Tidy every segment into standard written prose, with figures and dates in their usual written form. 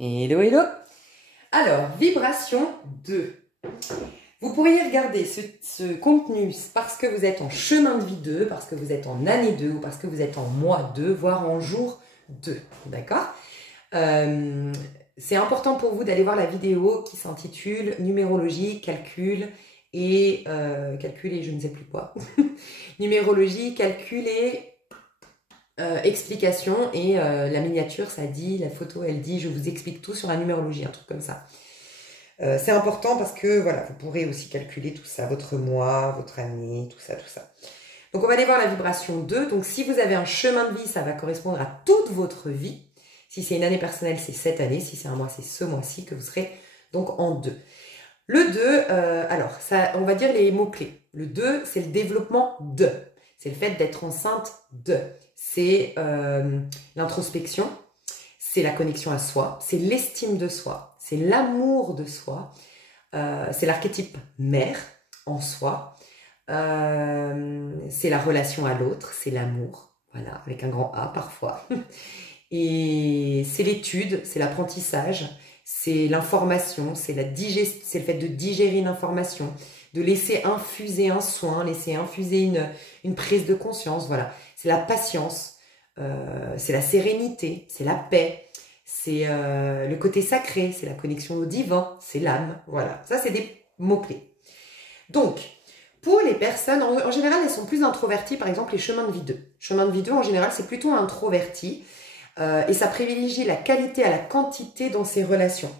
Hello, hello. Alors, vibration 2. Vous pourriez regarder ce contenu parce que vous êtes en chemin de vie 2, parce que vous êtes en année 2 ou parce que vous êtes en mois 2, voire en jour 2. D'accord? C'est important pour vous d'aller voir la vidéo qui s'intitule Numérologie, calcul et je ne sais plus quoi. Numérologie, calcul et explication, et la miniature ça dit, la photo elle dit je vous explique tout sur la numérologie, un truc comme ça. C'est important parce que voilà, vous pourrez aussi calculer tout ça, votre mois, votre année, tout ça, tout ça. Donc on va aller voir la vibration 2. Donc si vous avez un chemin de vie, ça va correspondre à toute votre vie. Si c'est une année personnelle, c'est cette année. Si c'est un mois, c'est ce mois-ci que vous serez donc en 2. Le 2, alors ça, on va dire les mots-clés. Le 2, c'est le développement de. C'est le fait d'être enceinte de. C'est l'introspection, c'est la connexion à soi, c'est l'estime de soi, c'est l'amour de soi, c'est l'archétype mère en soi, c'est la relation à l'autre, c'est l'amour, voilà, avec un grand A parfois. Et c'est l'étude, c'est l'apprentissage, c'est l'information, c'est le fait de digérer une information, de laisser infuser un soin, laisser infuser une prise de conscience, voilà. C'est la patience, c'est la sérénité, c'est la paix, c'est le côté sacré, c'est la connexion au divin, c'est l'âme, voilà. Ça, c'est des mots-clés. Donc, pour les personnes, en général, elles sont plus introverties, par exemple, les chemins de vie 2. Chemin de vie 2, en général, c'est plutôt introverti, et ça privilégie la qualité à la quantité dans ses relations.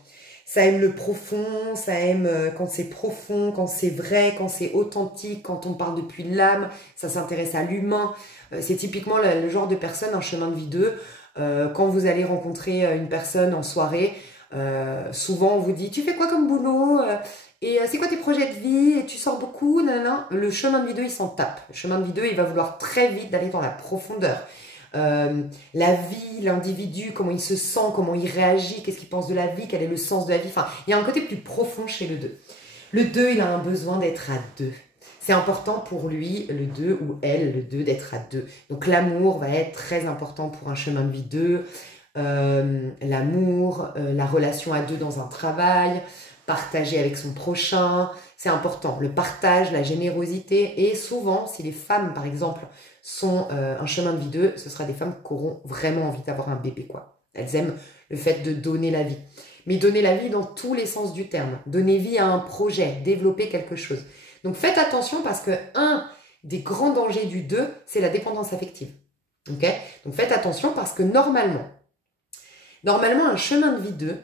Ça aime le profond, ça aime quand c'est profond, quand c'est vrai, quand c'est authentique, quand on parle depuis l'âme, ça s'intéresse à l'humain. C'est typiquement le genre de personne, un chemin de vie 2. Quand vous allez rencontrer une personne en soirée, souvent on vous dit « Tu fais quoi comme boulot et c'est quoi tes projets de vie? Et tu sors beaucoup ?» Nanana. Le chemin de vie 2, il s'en tape. Le chemin de vie 2, il va vouloir très vite d'aller dans la profondeur. La vie, l'individu, comment il se sent, comment il réagit, qu'est-ce qu'il pense de la vie, quel est le sens de la vie. Enfin, il y a un côté plus profond chez le 2. Le 2, il a un besoin d'être à 2. C'est important pour lui, le 2, ou elle, le 2, d'être à 2. Donc l'amour va être très important pour un chemin de vie 2. L'amour, la relation à 2 dans un travail, partager avec son prochain, c'est important. Le partage, la générosité, et souvent, si les femmes, par exemple, sont un chemin de vie 2, ce sera des femmes qui auront vraiment envie d'avoir un bébé, quoi. Elles aiment le fait de donner la vie. Mais donner la vie dans tous les sens du terme. Donner vie à un projet, développer quelque chose. Donc faites attention parce que un des grands dangers du 2, c'est la dépendance affective. Ok? Donc faites attention parce que normalement, un chemin de vie 2,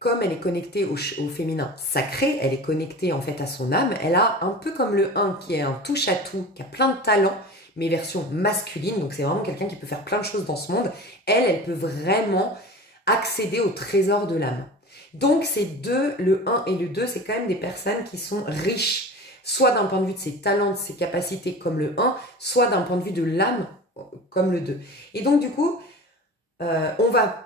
comme elle est connectée au féminin sacré, elle est connectée en fait à son âme, elle a un peu comme le 1 qui est un touche-à-tout, qui a plein de talents, mais version masculine, donc c'est vraiment quelqu'un qui peut faire plein de choses dans ce monde. Elle peut vraiment accéder au trésor de l'âme. Donc ces deux, le 1 et le 2, c'est quand même des personnes qui sont riches, soit d'un point de vue de ses talents, de ses capacités comme le 1, soit d'un point de vue de l'âme comme le 2. Et donc du coup, on va...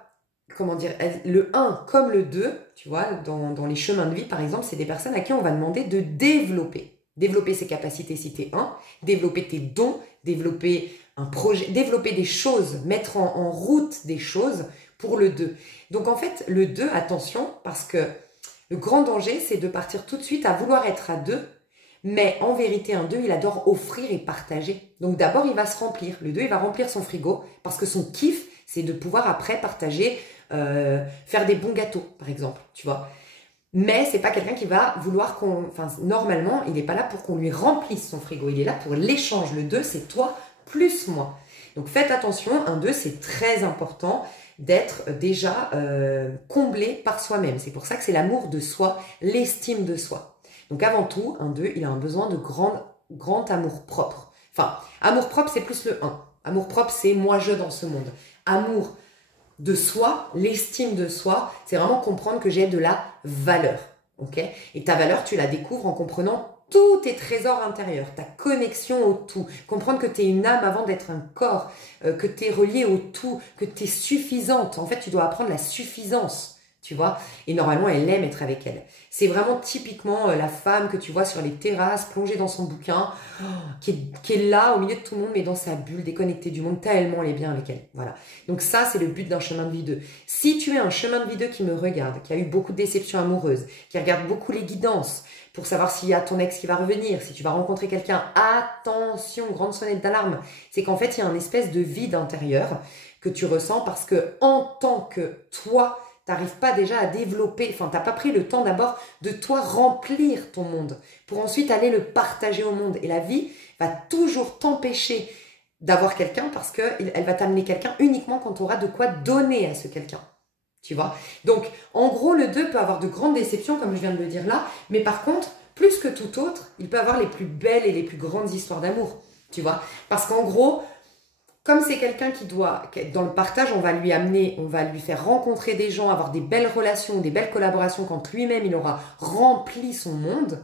Comment dire, le 1 comme le 2, tu vois, dans les chemins de vie, par exemple, c'est des personnes à qui on va demander de développer. Développer ses capacités si t'es 1, développer tes dons, développer un projet, développer des choses, mettre en route des choses pour le 2. Donc en fait, le 2, attention, parce que le grand danger, c'est de partir tout de suite à vouloir être à 2, mais en vérité, un 2, il adore offrir et partager. Donc d'abord, il va se remplir. Le 2, il va remplir son frigo, parce que son kiff, c'est de pouvoir après partager, faire des bons gâteaux, par exemple, tu vois. Mais c'est pas quelqu'un qui va vouloir qu'on... Enfin, normalement, il n'est pas là pour qu'on lui remplisse son frigo. Il est là pour l'échange. Le 2, c'est toi plus moi. Donc faites attention, un 2, c'est très important d'être déjà comblé par soi-même. C'est pour ça que c'est l'amour de soi, l'estime de soi. Donc avant tout, un 2, il a un besoin de grand amour propre. Enfin, amour propre, c'est plus le 1. Amour propre, c'est moi-je dans ce monde. Amour de soi, l'estime de soi, c'est vraiment comprendre que j'ai de la valeur. Okay? Et ta valeur, tu la découvres en comprenant tous tes trésors intérieurs, ta connexion au tout. Comprendre que tu es une âme avant d'être un corps, que tu es relié au tout, que tu es suffisante. En fait, tu dois apprendre la suffisance. tu vois. Et normalement, elle aime être avec elle. C'est vraiment typiquement la femme que tu vois sur les terrasses, plongée dans son bouquin, qui est là au milieu de tout le monde, mais dans sa bulle, déconnectée du monde, tellement elle est bien avec elle. Voilà. Donc ça, c'est le but d'un chemin de vie 2. Si tu es un chemin de vie 2 qui me regarde, qui a eu beaucoup de déceptions amoureuses, qui regarde beaucoup les guidances pour savoir s'il y a ton ex qui va revenir, si tu vas rencontrer quelqu'un, attention, grande sonnette d'alarme, c'est qu'en fait, il y a une espèce de vide intérieur que tu ressens parce que en tant que toi, t'arrives pas déjà à développer, enfin t'as pas pris le temps d'abord de toi remplir ton monde pour ensuite aller le partager au monde. Et la vie va toujours t'empêcher d'avoir quelqu'un parce qu'elle va t'amener quelqu'un uniquement quand tu auras de quoi donner à ce quelqu'un. Tu vois? Donc en gros le 2 peut avoir de grandes déceptions comme je viens de le dire là, mais par contre plus que tout autre, il peut avoir les plus belles et les plus grandes histoires d'amour. Tu vois? Parce qu'en gros, comme c'est quelqu'un qui doit, dans le partage, on va lui amener, on va lui faire rencontrer des gens, avoir des belles relations, des belles collaborations quand lui-même il aura rempli son monde,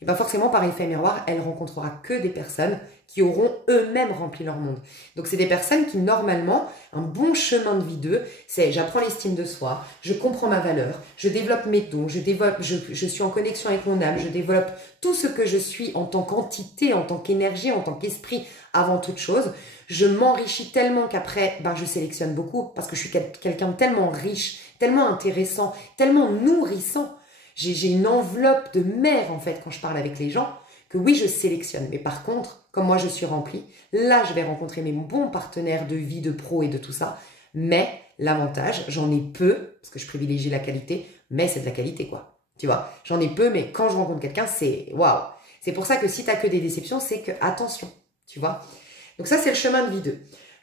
et bien forcément par effet miroir, elle rencontrera que des personnes qui auront eux-mêmes rempli leur monde. Donc c'est des personnes qui normalement, un bon chemin de vie d'eux, c'est j'apprends l'estime de soi, je comprends ma valeur, je développe mes dons, je suis en connexion avec mon âme, je développe tout ce que je suis en tant qu'entité, en tant qu'énergie, en tant qu'esprit avant toute chose. Je m'enrichis tellement qu'après, ben, je sélectionne beaucoup parce que je suis quelqu'un de tellement riche, tellement intéressant, tellement nourrissant. J'ai une enveloppe de mer en fait quand je parle avec les gens que oui, je sélectionne. Mais par contre, comme moi je suis remplie, là je vais rencontrer mes bons partenaires de vie, de pro et de tout ça. Mais l'avantage, j'en ai peu parce que je privilégie la qualité, mais c'est de la qualité quoi. Tu vois, j'en ai peu, mais quand je rencontre quelqu'un, c'est waouh. C'est pour ça que si tu n'as que des déceptions, c'est que attention, tu vois. Donc ça, c'est le chemin de vie 2.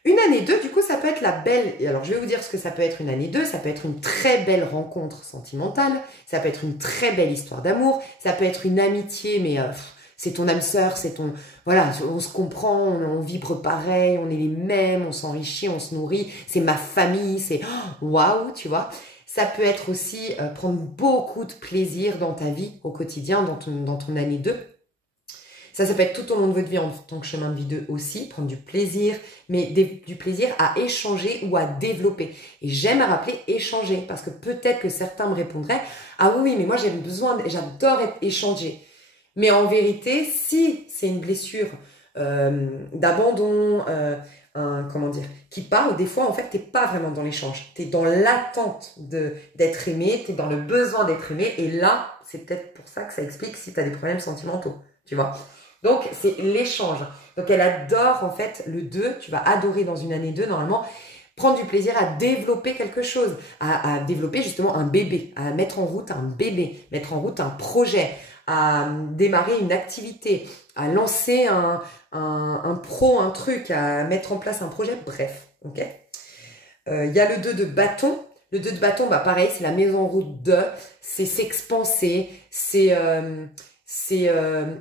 Une année 2, du coup, ça peut être la belle... Et alors, je vais vous dire ce que ça peut être une année 2. Ça peut être une très belle rencontre sentimentale. Ça peut être une très belle histoire d'amour. Ça peut être une amitié, mais c'est ton âme sœur, c'est ton... Voilà, on se comprend, on vibre pareil, on est les mêmes, on s'enrichit, on se nourrit. C'est ma famille, c'est... Waouh, tu vois. Ça peut être aussi prendre beaucoup de plaisir dans ta vie au quotidien, dans ton année 2. Ça peut être tout au long de votre vie en tant que chemin de vie 2 aussi, prendre du plaisir, mais du plaisir à échanger ou à développer. Et j'aime à rappeler échanger, parce que peut-être que certains me répondraient « Ah oui, mais moi j'adore être échangé ». Mais en vérité, si c'est une blessure d'abandon, comment dire, qui parle, des fois en fait t'es pas vraiment dans l'échange, t'es dans l'attente d'être aimé, t'es dans le besoin d'être aimé, et là, c'est peut-être pour ça que ça explique si t'as des problèmes sentimentaux, tu vois. Donc, c'est l'échange. Donc, elle adore, en fait, le 2. Tu vas adorer dans une année 2, normalement, prendre du plaisir à développer quelque chose, à développer justement un bébé, à mettre en route un bébé, mettre en route un projet, à démarrer une activité, à lancer un truc, à mettre en place un projet, bref. Ok. Y a le 2 de bâton. Le 2 de bâton, bah pareil, c'est la mise en route de, c'est s'expanser, c'est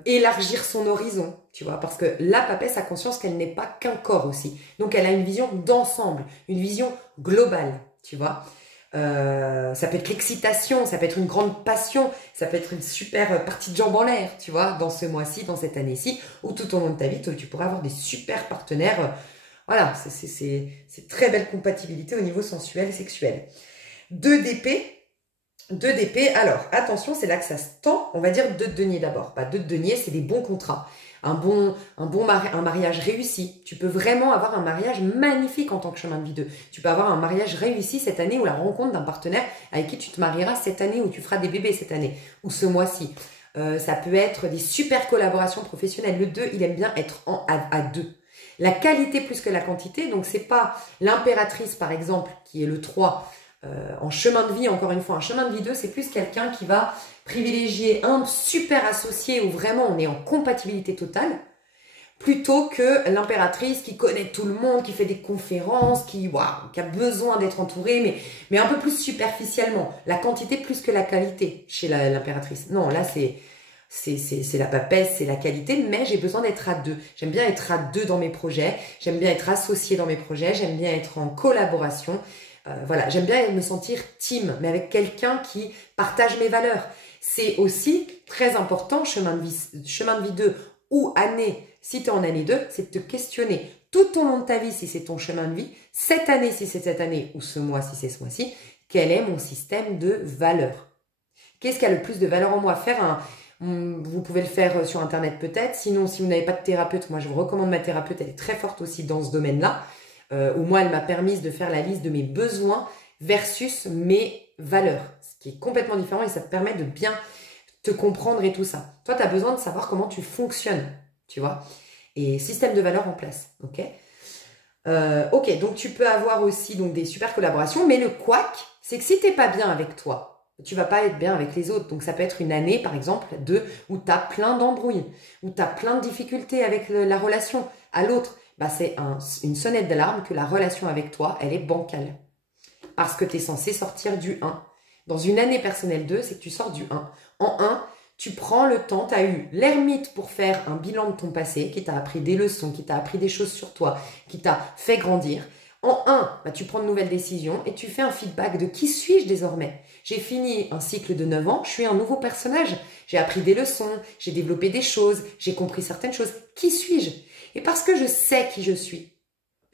élargir son horizon, tu vois, parce que la papesse a conscience qu'elle n'est pas qu'un corps aussi. Donc, elle a une vision d'ensemble, une vision globale, tu vois. Ça peut être l'excitation, ça peut être une grande passion, ça peut être une super partie de jambes en l'air, tu vois, dans ce mois-ci, dans cette année-ci, ou tout au long de ta vie, tu pourras avoir des super partenaires. Voilà, c'est très belle compatibilité au niveau sensuel et sexuel. 2 d'épée. 2 d'épée, alors attention, c'est là que ça se tend, on va dire 2 de denier d'abord. 2 de denier, c'est des bons contrats, un mariage réussi. Tu peux vraiment avoir un mariage magnifique en tant que chemin de vie 2. Tu peux avoir un mariage réussi cette année ou la rencontre d'un partenaire avec qui tu te marieras cette année ou tu feras des bébés cette année ou ce mois-ci. Ça peut être des super collaborations professionnelles. Le 2, il aime bien être à 2. La qualité plus que la quantité, donc c'est pas l'impératrice par exemple qui est le 3, en chemin de vie, encore une fois, un chemin de vie 2, c'est plus quelqu'un qui va privilégier un super associé où vraiment on est en compatibilité totale, plutôt que l'impératrice qui connaît tout le monde, qui fait des conférences, qui a besoin d'être entourée, mais un peu plus superficiellement. La quantité plus que la qualité chez l'impératrice. Non, là c'est la papesse, c'est la qualité, mais j'ai besoin d'être à 2. J'aime bien être à 2 dans mes projets, j'aime bien être associée dans mes projets, j'aime bien être en collaboration. Voilà, j'aime bien me sentir team, mais avec quelqu'un qui partage mes valeurs. C'est aussi très important, chemin de vie 2 ou année, si tu es en année 2, c'est de te questionner tout au long de ta vie si c'est ton chemin de vie, cette année si c'est cette année ou ce mois si c'est ce mois-ci, Quel est mon système de valeurs? Qu'est-ce qui a le plus de valeur en moi? Vous pouvez le faire sur Internet peut-être. Sinon, si vous n'avez pas de thérapeute, moi je vous recommande ma thérapeute. Elle est très forte aussi dans ce domaine-là. Où moi, elle m'a permis de faire la liste de mes besoins versus mes valeurs. Ce qui est complètement différent et ça te permet de bien te comprendre et tout ça. Toi, tu as besoin de savoir comment tu fonctionnes, tu vois. Et système de valeurs en place, ok. Ok, donc tu peux avoir aussi donc, des super collaborations, mais le couac, c'est que si tu n'es pas bien avec toi, tu vas pas être bien avec les autres. Donc ça peut être une année, par exemple, où tu as plein d'embrouilles, où tu as plein de difficultés avec la relation à l'autre. Bah, c'est une sonnette d'alarme que la relation avec toi, elle est bancale. Parce que tu es censé sortir du 1. Dans une année personnelle 2, c'est que tu sors du 1. En 1, tu prends le temps, tu as eu l'ermite pour faire un bilan de ton passé, qui t'a appris des leçons, qui t'a appris des choses sur toi, qui t'a fait grandir. En 1, bah, tu prends de nouvelles décisions et tu fais un feedback de qui suis-je désormais. J'ai fini un cycle de 9 ans, je suis un nouveau personnage. J'ai appris des leçons, j'ai développé des choses, j'ai compris certaines choses. Qui suis-je? Et parce que je sais qui je suis,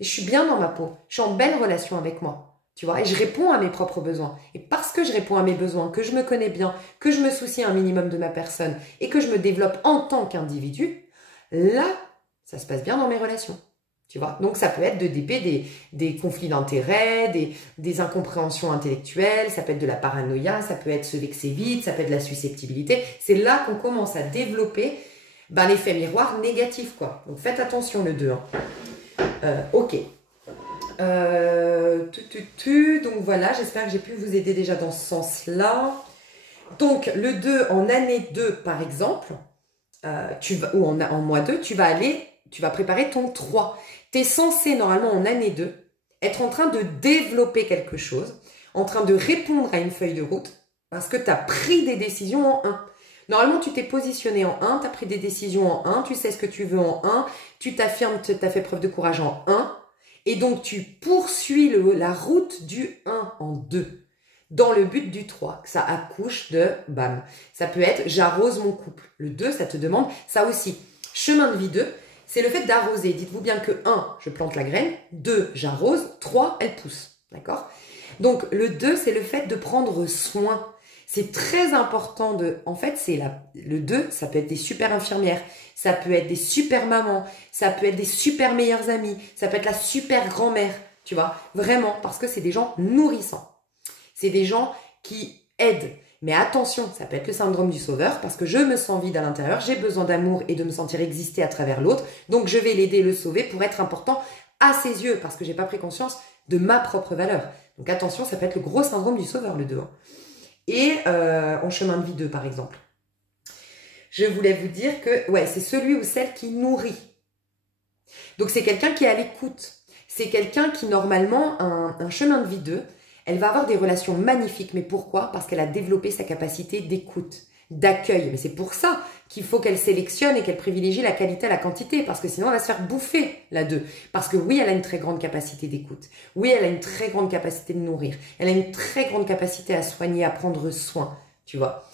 je suis bien dans ma peau, je suis en belle relation avec moi, tu vois, et je réponds à mes propres besoins. Et parce que je réponds à mes besoins, que je me connais bien, que je me soucie un minimum de ma personne et que je me développe en tant qu'individu, là, ça se passe bien dans mes relations. Tu vois, donc ça peut être de des conflits d'intérêts, des incompréhensions intellectuelles, ça peut être de la paranoïa, ça peut être se vexer vite, ça peut être de la susceptibilité. C'est là qu'on commence à développer l'effet miroir négatif, quoi. Donc faites attention le 2. Hein. Ok. Donc voilà, j'espère que j'ai pu vous aider déjà dans ce sens-là. Donc le 2 en année 2, par exemple, ou en mois 2, tu vas préparer ton 3. Tu es censé, normalement, en année 2, être en train de développer quelque chose, en train de répondre à une feuille de route, parce que tu as pris des décisions en 1. Normalement, tu t'es positionné en 1, tu as pris des décisions en 1, tu sais ce que tu veux en 1, tu t'affirmes, tu as fait preuve de courage en 1, et donc tu poursuis la route du 1 en 2, dans le but du 3, que ça accouche de bam. Ça peut être j'arrose mon couple. Le 2, ça te demande ça aussi. Chemin de vie 2, c'est le fait d'arroser. Dites-vous bien que 1, je plante la graine, 2, j'arrose, 3, elle pousse. D'accord? Donc le 2, c'est le fait de prendre soin. C'est très important en fait, le 2, ça peut être des super infirmières, ça peut être des super mamans, ça peut être des super meilleures amies, ça peut être la super grand-mère, tu vois, vraiment, parce que c'est des gens nourrissants. C'est des gens qui aident. Mais attention, ça peut être le syndrome du sauveur, parce que je me sens vide à l'intérieur, j'ai besoin d'amour et de me sentir exister à travers l'autre, donc je vais l'aider, le sauver pour être important à ses yeux, parce que j'ai pas pris conscience de ma propre valeur. Donc attention, ça peut être le gros syndrome du sauveur, le 2. Et en chemin de vie 2, par exemple. Je voulais vous dire que ouais, c'est celui ou celle qui nourrit. Donc c'est quelqu'un qui est à l'écoute. C'est quelqu'un qui, normalement, un chemin de vie 2, elle va avoir des relations magnifiques. Mais pourquoi? Parce qu'elle a développé sa capacité d'écoute, d'accueil. Mais c'est pour ça qu'il faut qu'elle sélectionne et qu'elle privilégie la qualité à la quantité. Parce que sinon, elle va se faire bouffer, la 2. Parce que oui, elle a une très grande capacité d'écoute. Oui, elle a une très grande capacité de nourrir. Elle a une très grande capacité à soigner, à prendre soin, tu vois.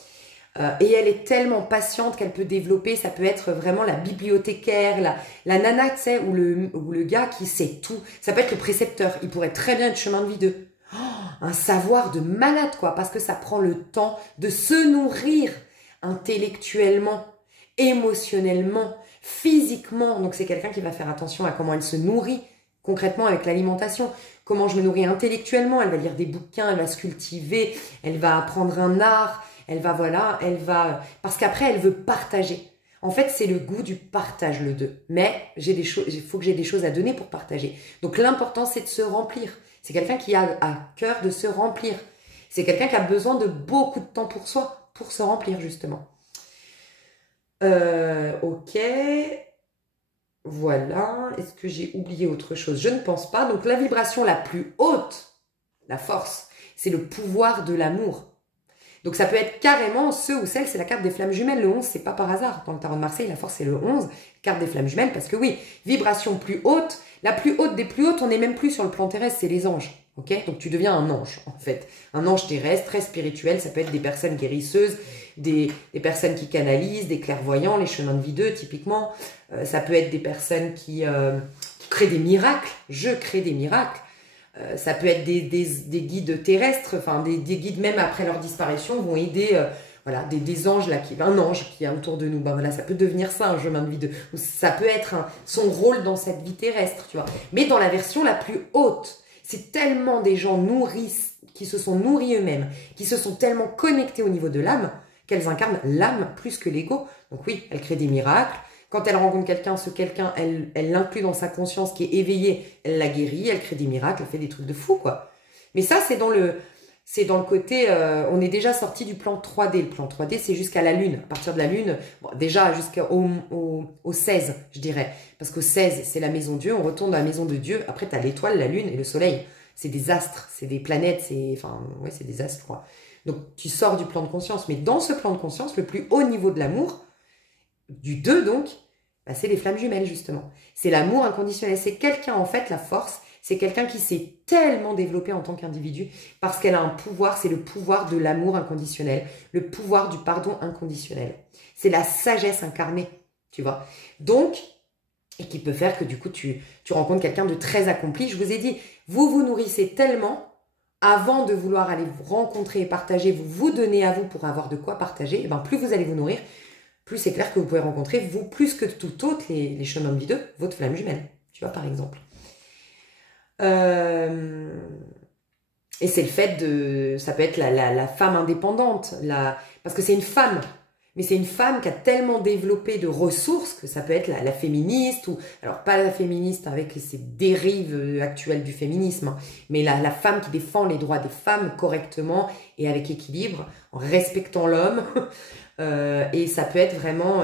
Et elle est tellement patiente qu'elle peut développer, ça peut être vraiment la bibliothécaire, la nana, tu sais, ou le gars qui sait tout. Ça peut être le précepteur, il pourrait très bien être chemin de vie 2. Oh, un savoir de malade, quoi, parce que ça prend le temps de se nourrir intellectuellement, émotionnellement, physiquement. Donc c'est quelqu'un qui va faire attention à comment elle se nourrit concrètement avec l'alimentation. Comment je me nourris intellectuellement, elle va lire des bouquins, elle va se cultiver, elle va apprendre un art, parce qu'après, elle veut partager. En fait, c'est le goût du partage, le 2. Mais il faut que j'ai des choses à donner pour partager. Donc, l'important, c'est de se remplir. C'est quelqu'un qui a à cœur de se remplir. C'est quelqu'un qui a besoin de beaucoup de temps pour soi, pour se remplir, justement. Ok. Voilà. Est-ce que j'ai oublié autre chose? Je ne pense pas. Donc, la vibration la plus haute, la force, c'est le pouvoir de l'amour. Donc ça peut être carrément ceux ou celles, c'est la carte des flammes jumelles, le 11, c'est pas par hasard. Dans le tarot de Marseille, la force c'est le 11, carte des flammes jumelles, parce que oui, vibration plus haute, la plus haute des plus hautes, on n'est même plus sur le plan terrestre, c'est les anges. Ok? Donc tu deviens un ange, en fait. Un ange terrestre, très spirituel, ça peut être des personnes guérisseuses, des personnes qui canalisent, des clairvoyants, les chemins de vie 2, typiquement. Ça peut être des personnes qui créent des miracles, je crée des miracles. Ça peut être des guides terrestres, enfin des guides même après leur disparition vont aider, voilà, des anges là, un ange qui est autour de nous. Ben voilà, ça peut devenir ça un chemin de vie ça peut être son rôle dans cette vie terrestre, tu vois. Mais dans la version la plus haute, c'est tellement des gens qui se sont nourris eux-mêmes, qui se sont tellement connectés au niveau de l'âme qu'elles incarnent l'âme plus que l'ego. Donc oui, elles créent des miracles. Quand elle rencontre quelqu'un, elle l'inclut dans sa conscience qui est éveillée, elle la guérit, elle crée des miracles, elle fait des trucs de fou, quoi. Mais ça, c'est dans le côté, on est déjà sorti du plan 3D. Le plan 3D, c'est jusqu'à la Lune. À partir de la Lune, bon, déjà au 16, je dirais. Parce qu'au 16, c'est la maison Dieu, on retourne dans la maison de Dieu. Après, tu as l'étoile, la Lune et le Soleil. C'est des astres, c'est des planètes, c'est des astres, je crois. Donc, tu sors du plan de conscience. Mais dans ce plan de conscience, le plus haut niveau de l'amour, du 2 donc, bah, c'est les flammes jumelles justement. C'est l'amour inconditionnel. C'est quelqu'un, en fait, la force, c'est quelqu'un qui s'est tellement développé en tant qu'individu parce qu'elle a un pouvoir, c'est le pouvoir de l'amour inconditionnel, le pouvoir du pardon inconditionnel. C'est la sagesse incarnée, tu vois. Donc, et qui peut faire que du coup, tu rencontres quelqu'un de très accompli. Je vous ai dit, vous vous nourrissez tellement avant de vouloir aller vous rencontrer et partager, vous donner à vous pour avoir de quoi partager, et ben plus vous allez vous nourrir, plus c'est clair que vous pouvez rencontrer, vous, plus que tout autre, les chemins de vie d'eux, votre flamme jumelle, tu vois, par exemple. Et c'est le fait ça peut être la femme indépendante, parce que c'est une femme, mais c'est une femme qui a tellement développé de ressources que ça peut être la féministe, ou alors pas la féministe avec ces dérives actuelles du féminisme, hein, mais la femme qui défend les droits des femmes correctement et avec équilibre, en respectant l'homme. Et ça peut être vraiment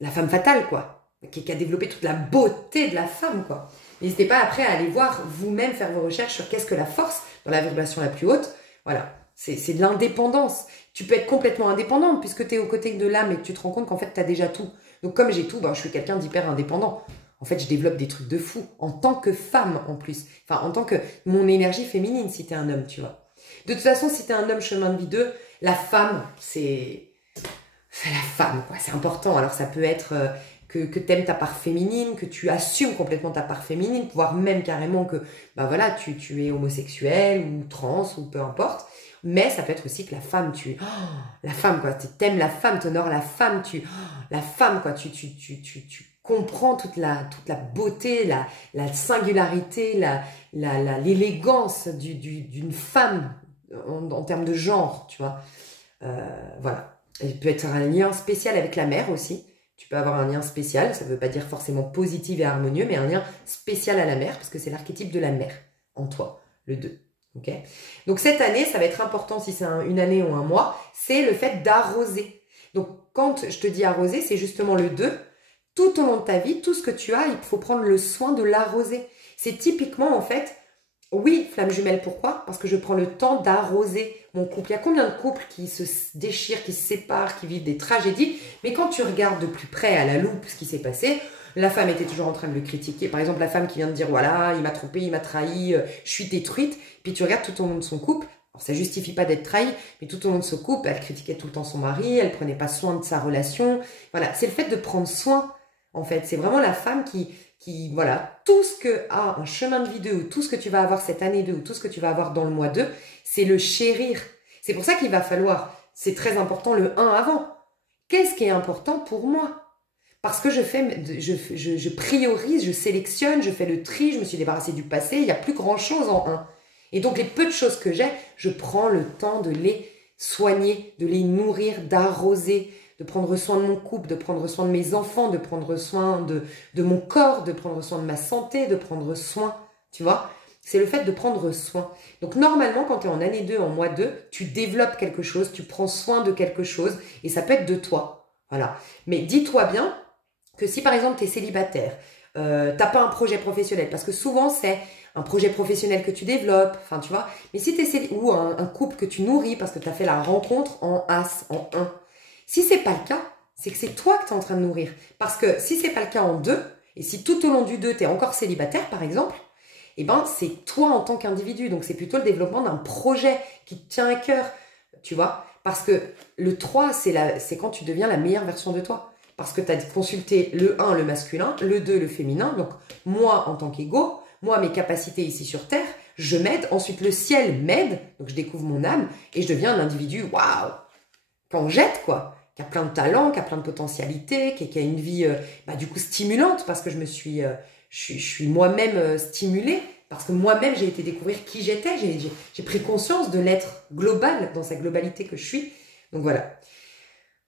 la femme fatale, quoi, qui a développé toute la beauté de la femme, quoi. N'hésitez pas après à aller voir vous-même, faire vos recherches sur qu'est-ce que la force dans la vibration la plus haute. Voilà, c'est de l'indépendance. Tu peux être complètement indépendante puisque tu es aux côtés de l'âme et que tu te rends compte qu'en fait, tu as déjà tout. Donc comme j'ai tout, ben, je suis quelqu'un d'hyper indépendant. En fait, je développe des trucs de fou en tant que femme en plus. Enfin, en tant que mon énergie féminine si tu es un homme, tu vois. De toute façon, si tu es un homme chemin de vie 2, la femme, c'est la femme, quoi. C'est important. Alors, ça peut être que tu aimes ta part féminine, que tu assumes complètement ta part féminine, voire même carrément que bah voilà, tu es homosexuel ou trans ou peu importe. Mais ça peut être aussi que la femme, la femme, quoi. T'aimes la femme, t'honores la femme, la femme, quoi. Tu comprends toute la beauté, la singularité, l'élégance d'une femme en termes de genre, tu vois. Voilà. Il peut être un lien spécial avec la mère aussi. Tu peux avoir un lien spécial, ça ne veut pas dire forcément positif et harmonieux, mais un lien spécial à la mère, parce que c'est l'archétype de la mère en toi, le 2. Okay. Donc cette année, ça va être important, si c'est une année ou un mois, c'est le fait d'arroser. Donc quand je te dis arroser, c'est justement le 2. Tout au long de ta vie, tout ce que tu as, il faut prendre le soin de l'arroser. C'est typiquement en fait, oui, flamme jumelle, pourquoi? Parce que je prends le temps d'arroser mon couple. Il y a combien de couples qui se déchirent, qui se séparent, qui vivent des tragédies, mais quand tu regardes de plus près à la loupe ce qui s'est passé, la femme était toujours en train de le critiquer. Par exemple, la femme qui vient de dire, voilà, il m'a trompé, il m'a trahi, je suis détruite. Puis tu regardes tout au long de son couple, alors ça justifie pas d'être trahi, mais tout au long de ce couple, elle critiquait tout le temps son mari, elle prenait pas soin de sa relation. Voilà, c'est le fait de prendre soin, en fait. C'est vraiment la femme qui voilà, tout ce que a un chemin de vie 2, ou tout ce que tu vas avoir cette année 2, ou tout ce que tu vas avoir dans le mois 2, c'est le chérir. C'est pour ça qu'il va falloir, c'est très important, le 1 avant. Qu'est-ce qui est important pour moi? Parce que je priorise, je sélectionne, je fais le tri, je me suis débarrassée du passé, il n'y a plus grand-chose en 1. Et donc, les peu de choses que j'ai, je prends le temps de les soigner, de les nourrir, d'arroser, de prendre soin de mon couple, de prendre soin de mes enfants, de prendre soin de mon corps, de prendre soin de ma santé, de prendre soin, tu vois. C'est le fait de prendre soin. Donc, normalement, quand tu es en année 2, en mois 2, tu développes quelque chose, tu prends soin de quelque chose, et ça peut être de toi. Voilà. Mais dis-toi bien que si, par exemple, tu es célibataire, t'as pas un projet professionnel, parce que souvent, c'est un projet professionnel que tu développes, enfin, tu vois. Mais si tu es ou un couple que tu nourris parce que tu as fait la rencontre en As, en 1. Si c'est pas le cas, c'est que c'est toi que tu es en train de nourrir. Parce que si c'est pas le cas en 2, et si tout au long du 2, tu es encore célibataire, par exemple, eh ben, c'est toi en tant qu'individu. Donc, c'est plutôt le développement d'un projet qui te tient à cœur, tu vois. Parce que le 3, c'est quand tu deviens la meilleure version de toi. Parce que tu as consulté le 1, le masculin, le 2, le féminin. Donc, moi, en tant qu'ego, moi, mes capacités ici sur Terre, je m'aide, ensuite le ciel m'aide, donc je découvre mon âme, et je deviens un individu, waouh, qu'on jette, quoi, qui a plein de talents, qui a plein de potentialités, qui a une vie, du coup, stimulante, parce que je suis moi-même stimulée, parce que moi-même, j'ai été découvrir qui j'étais, j'ai pris conscience de l'être global, dans sa globalité que je suis, donc voilà.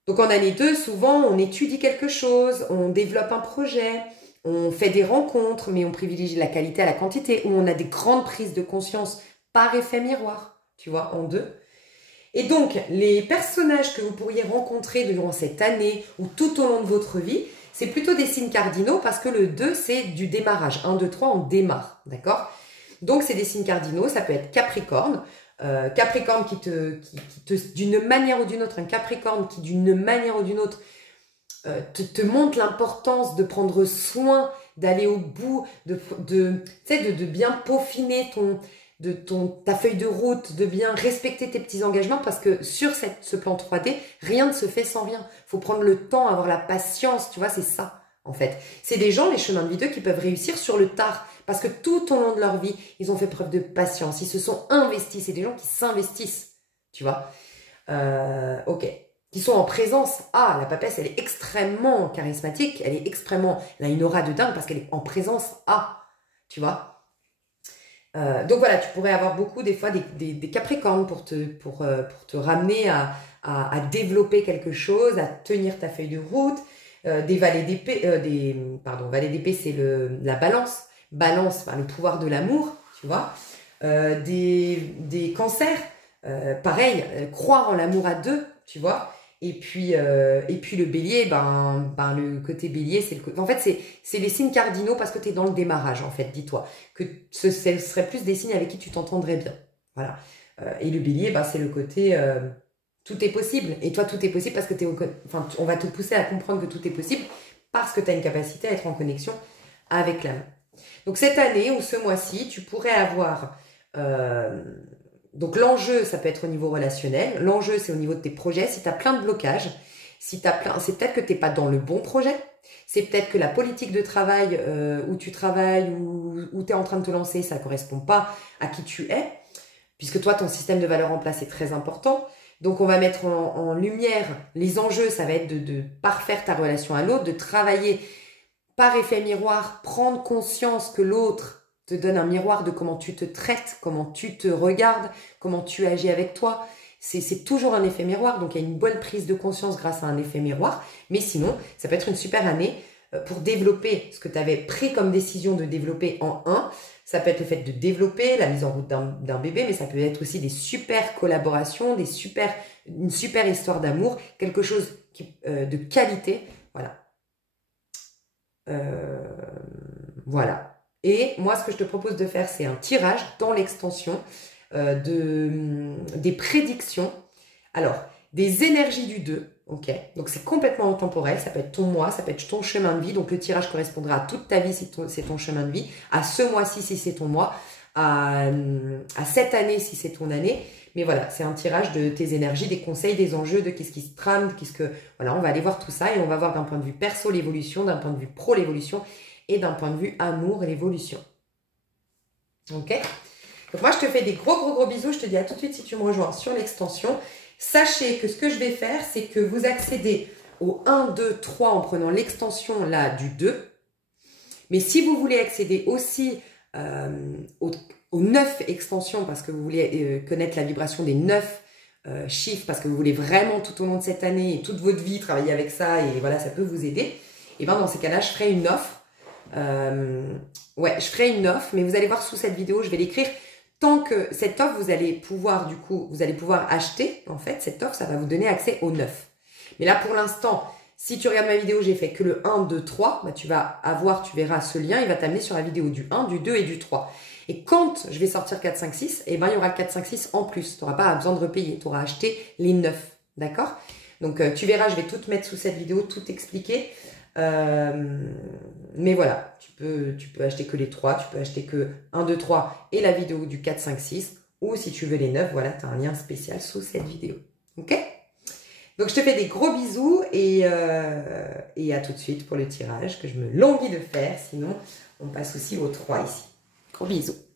Donc en année 2, souvent, on étudie quelque chose, on développe un projet, on fait des rencontres, mais on privilégie la qualité à la quantité, ou on a des grandes prises de conscience par effet miroir, tu vois, en 2. Et donc, les personnages que vous pourriez rencontrer durant cette année ou tout au long de votre vie, c'est plutôt des signes cardinaux parce que le 2, c'est du démarrage. 1, 2, 3, on démarre, d'accord? Donc, c'est des signes cardinaux, ça peut être Capricorne. Capricorne qui d'une manière ou d'une autre, un Capricorne qui d'une manière ou d'une autre te montre l'importance de prendre soin, d'aller au bout, de bien peaufiner ta feuille de route, de bien respecter tes petits engagements parce que sur ce plan 3D, rien ne se fait sans rien. Il faut prendre le temps, avoir la patience, tu vois, c'est ça en fait. C'est des gens, les chemins de vie 2, qui peuvent réussir sur le tard parce que tout au long de leur vie, ils ont fait preuve de patience, ils se sont investis, c'est des gens qui s'investissent, tu vois. Ok. Qui sont en présence. Ah, la papesse, elle est extrêmement charismatique, elle a une aura de dingue parce qu'elle est en présence. Ah, tu vois. Donc voilà, tu pourrais avoir beaucoup des fois des capricornes pour te ramener à développer quelque chose, à tenir ta feuille de route, des valets d'épée, valets d'épée, c'est la balance, le pouvoir de l'amour, tu vois, des cancers, pareil, croire en l'amour à 2, tu vois. Et puis le bélier, le côté bélier, en fait, c'est les signes cardinaux parce que tu es dans le démarrage, en fait, dis-toi. Que ce serait plus des signes avec qui tu t'entendrais bien. Voilà. Et le bélier, c'est le côté tout est possible. Et toi, tout est possible parce que on va te pousser à comprendre que tout est possible parce que tu as une capacité à être en connexion avec l'âme. Donc cette année ou ce mois-ci, tu pourrais avoir... donc l'enjeu, ça peut être au niveau relationnel. L'enjeu, c'est au niveau de tes projets. Si tu as plein de blocages, c'est peut-être que tu n'es pas dans le bon projet. C'est peut-être que la politique de travail où tu travailles ou où tu es en train de te lancer, ça ne correspond pas à qui tu es. Puisque toi, ton système de valeurs en place est très important. Donc on va mettre en lumière les enjeux. Ça va être de parfaire ta relation à l'autre, de travailler par effet miroir, prendre conscience que l'autre te donne un miroir de comment tu te traites, comment tu te regardes, comment tu agis avec toi. C'est toujours un effet miroir, donc il y a une bonne prise de conscience grâce à un effet miroir. Mais sinon, ça peut être une super année pour développer ce que tu avais pris comme décision de développer en 1. Ça peut être le fait de développer la mise en route d'un bébé, mais ça peut être aussi des super collaborations, une super histoire d'amour, quelque chose de qualité. Voilà. Voilà. Et moi, ce que je te propose de faire, c'est un tirage dans l'extension des prédictions. Alors, des énergies du 2, ok? Donc, c'est complètement temporel. Ça peut être ton mois, ça peut être ton chemin de vie. Donc, le tirage correspondra à toute ta vie si c'est ton chemin de vie, à ce mois-ci si c'est ton mois, à cette année si c'est ton année. Mais voilà, c'est un tirage de tes énergies, des conseils, des enjeux, de qu'est-ce qui se trame, Voilà, on va aller voir tout ça et on va voir d'un point de vue perso l'évolution, d'un point de vue pro l'évolution et d'un point de vue amour l'évolution. Ok? Donc moi, je te fais des gros bisous. Je te dis à tout de suite si tu me rejoins sur l'extension. Sachez que ce que je vais faire, c'est que vous accédez au 1, 2, 3 en prenant l'extension là du 2. Mais si vous voulez accéder aussi aux 9 extensions parce que vous voulez connaître la vibration des 9 chiffres, parce que vous voulez vraiment tout au long de cette année et toute votre vie travailler avec ça et voilà, ça peut vous aider, et bien dans ces cas-là, je ferai une offre. Je ferai une offre, mais vous allez voir sous cette vidéo, je vais l'écrire. Tant que cette offre, vous allez pouvoir acheter, en fait, cette offre, ça va vous donner accès aux 9. Mais là, pour l'instant, si tu regardes ma vidéo, j'ai fait que le 1, 2, 3, tu verras ce lien, il va t'amener sur la vidéo du 1, du 2 et du 3. Et quand je vais sortir 4, 5, 6, il y aura le 4, 5, 6 en plus. Tu n'auras pas besoin de repayer, tu auras acheté les 9, d'accord? Donc, tu verras, je vais tout te mettre sous cette vidéo, tout expliquer. Mais voilà, tu peux acheter que les 3, tu peux acheter que 1, 2, 3 et la vidéo du 4, 5, 6. Ou si tu veux les 9, voilà, tu as un lien spécial sous cette vidéo. Ok? Donc, je te fais des gros bisous et à tout de suite pour le tirage que je me languis de faire. Sinon, on passe aussi au 3 ici. Gros bisous.